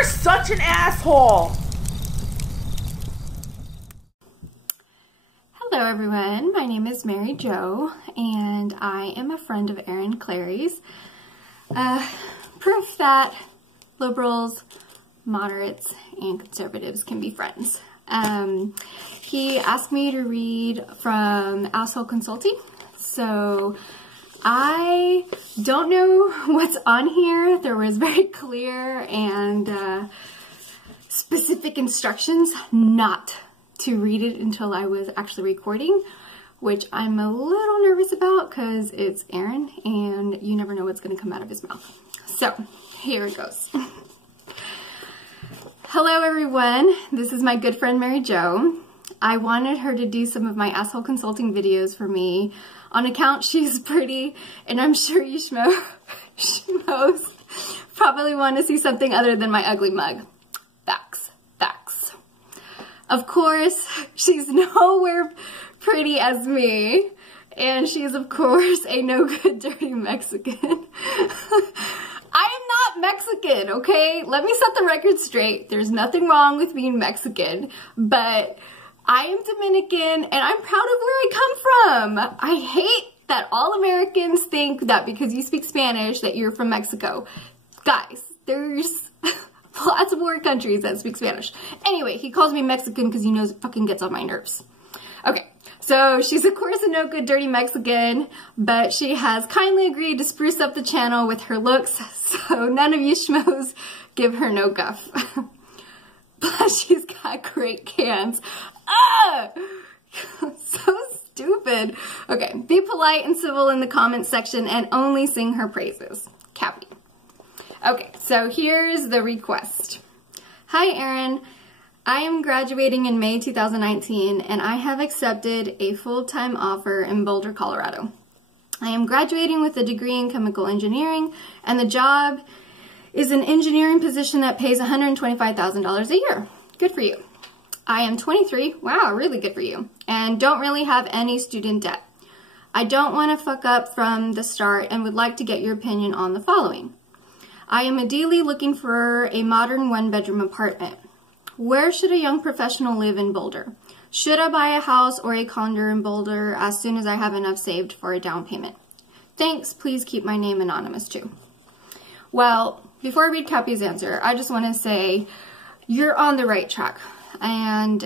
You're such an asshole! Hello everyone, my name is Marijo and I am a friend of Aaron Clary's. Proof that liberals, moderates, and conservatives can be friends. He asked me to read from Asshole Consulting, so I don't know what's on here. There was very clear and specific instructions not to read it until I was actually recording, which I'm a little nervous about because it's Aaron and you never know what's going to come out of his mouth. So here it goes. Hello everyone, this is my good friend Marijo. I wanted her to do some of my asshole consulting videos for me on account she's pretty, and I'm sure you schmoes probably want to see something other than my ugly mug. Facts. Of course, she's nowhere pretty as me, and she's of course a no good dirty Mexican. I am not Mexican, okay? Let me set the record straight. There's nothing wrong with being Mexican, but I am Dominican and I'm proud of where I come from. I hate that all Americans think that because you speak Spanish that you're from Mexico. Guys, there's lots of more countries that speak Spanish. Anyway, he calls me Mexican because he knows it fucking gets on my nerves. Okay, so she's of course a no good dirty Mexican, but she has kindly agreed to spruce up the channel with her looks, so none of you schmoes give her no guff. Plus she's got great cans. Ah! So stupid. Okay, be polite and civil in the comments section and only sing her praises. Cappy. Okay, so here's the request. Hi Aaron, I am graduating in May 2019 and I have accepted a full-time offer in Boulder, Colorado. I am graduating with a degree in chemical engineering and the job is an engineering position that pays $125,000 a year. Good for you. I am 23, wow, really good for you, and don't really have any student debt. I don't want to fuck up from the start and would like to get your opinion on the following. I am ideally looking for a modern one-bedroom apartment. Where should a young professional live in Boulder? Should I buy a house or a condo in Boulder as soon as I have enough saved for a down payment? Thanks, please keep my name anonymous too. Well, before I read Cappy's answer, I just want to say you're on the right track and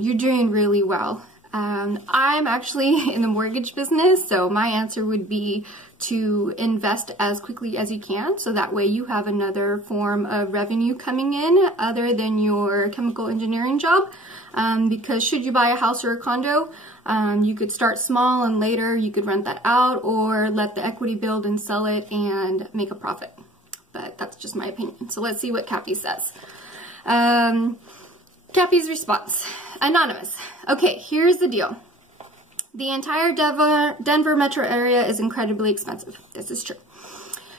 you're doing really well. I'm actually in the mortgage business, so my answer would be to invest as quickly as you can so that way you have another form of revenue coming in other than your chemical engineering job. Because should you buy a house or a condo, you could start small and later you could rent that out or let the equity build and sell it and make a profit. But that's just my opinion. So let's see what Cappy says. Cappy's response. Anonymous. Okay, here's the deal. The entire Denver metro area is incredibly expensive. This is true.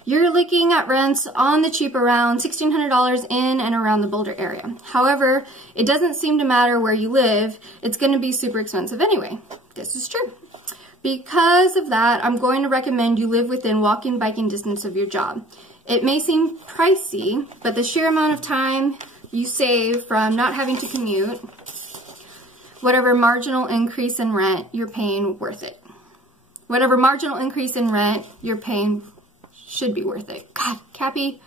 You're looking at rents on the cheap around $1,600 in and around the Boulder area. However, it doesn't seem to matter where you live. It's going to be super expensive anyway. This is true. Because of that, I'm going to recommend you live within walking, biking distance of your job. It may seem pricey, but the sheer amount of time you save from not having to commute, whatever marginal increase in rent you're paying, worth it. Whatever marginal increase in rent you're paying should be worth it. God, Cappy's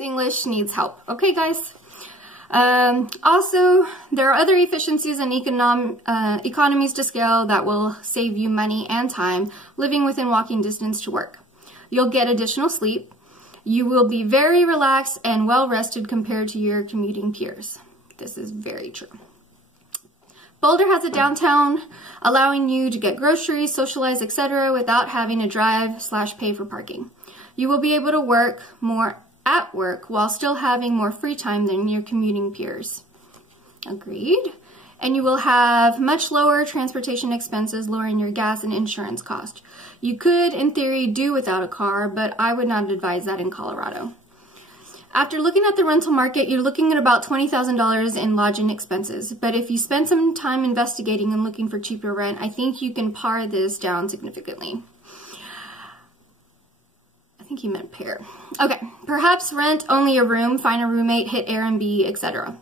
English needs help. Okay, guys? Also, there are other efficiencies and economies to scale that will save you money and time living within walking distance to work. You'll get additional sleep. You will be very relaxed and well rested compared to your commuting peers. This is very true. Boulder has a downtown allowing you to get groceries, socialize, etc. without having to drive/pay for parking. You will be able to work more at work while still having more free time than your commuting peers. Agreed. And you will have much lower transportation expenses, lowering your gas and insurance cost. You could, in theory, do without a car, but I would not advise that in Colorado. After looking at the rental market, you're looking at about $20,000 in lodging expenses. But if you spend some time investigating and looking for cheaper rent, I think you can pare this down significantly. I think he meant pair. Okay, perhaps rent only a room, find a roommate, hit Airbnb, etc.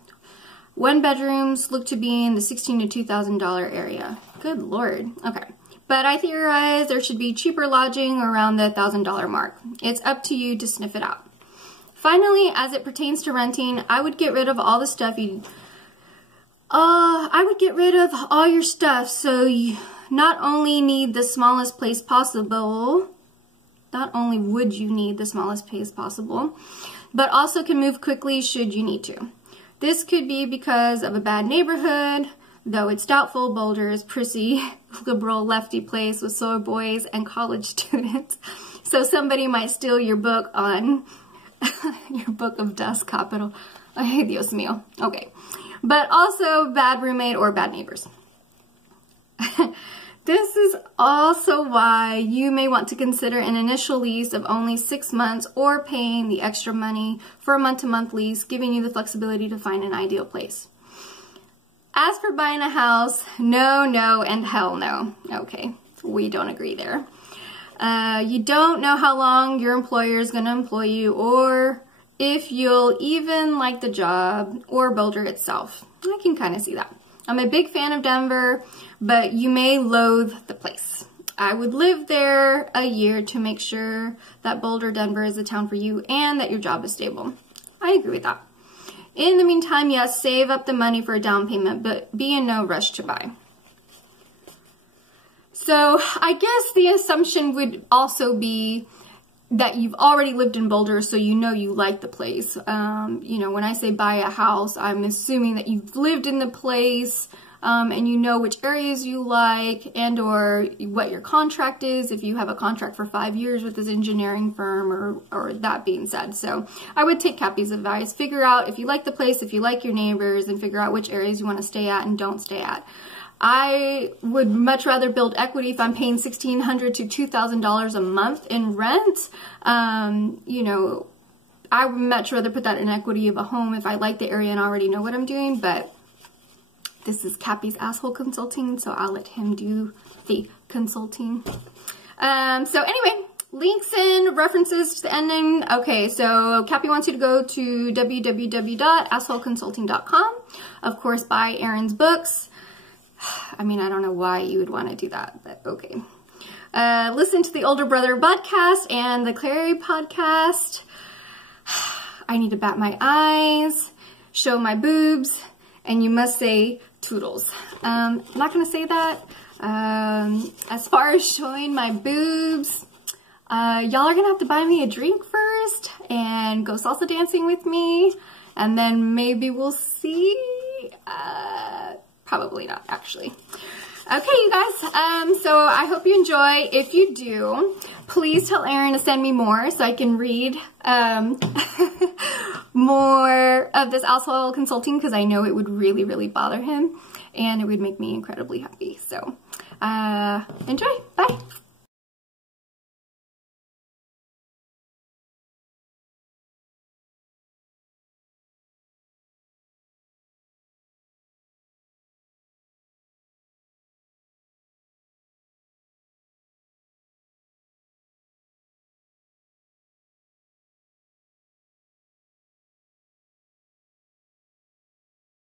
1 bedrooms look to be in the $16,000 to $2,000 area. Good Lord. Okay. But I theorize there should be cheaper lodging around the $1,000 mark. It's up to you to sniff it out. Finally, as it pertains to renting, I would get rid of all the stuff I would get rid of all your stuff so you not only need the smallest place possible, not only would you need the smallest place possible, but also can move quickly should you need to. This could be because of a bad neighborhood, though it's doubtful. Boulder is prissy, liberal, lefty place with soy boys and college students. So somebody might steal your book on your book of dust capital. Ay, Dios mío. Okay. But also bad roommate or bad neighbors. This is also why you may want to consider an initial lease of only 6 months or paying the extra money for a month-to-month lease, giving you the flexibility to find an ideal place. As for buying a house, no, no, and hell no. Okay, we don't agree there. You don't know how long your employer is going to employ you or if you'll even like the job or Boulder itself. I can kind of see that. I'm a big fan of Denver, but you may loathe the place. I would live there a year to make sure that Boulder, Denver is a town for you and that your job is stable. I agree with that. In the meantime, yes, save up the money for a down payment, but be in no rush to buy. So I guess the assumption would also be that you've already lived in Boulder, so you know you like the place. You know, when I say buy a house, I'm assuming that you've lived in the place and you know which areas you like and or what your contract is, if you have a contract for 5 years with this engineering firm or that being said. So I would take Cappy's advice. Figure out if you like the place, if you like your neighbors, and figure out which areas you want to stay at and don't stay at. I would much rather build equity if I'm paying $1,600 to $2,000 a month in rent. You know, I would much rather put that in equity of a home if I like the area and already know what I'm doing, but this is Cappy's asshole consulting, so I'll let him do the consulting. So anyway, links and references to the ending. Okay, so Cappy wants you to go to www.assholeconsulting.com. Of course, buy Erin's books. I mean, I don't know why you would want to do that, but okay. Listen to the Older Brother podcast and the Clary podcast. I need to bat my eyes, show my boobs, and you must say toodles. I'm not going to say that. As far as showing my boobs, y'all are going to have to buy me a drink first and go salsa dancing with me, and then maybe we'll see. Probably not, actually. Okay, you guys, so I hope you enjoy. If you do, please tell Erin to send me more so I can read more of this asshole consulting, because I know it would really, really bother him, and it would make me incredibly happy. So, enjoy. Bye.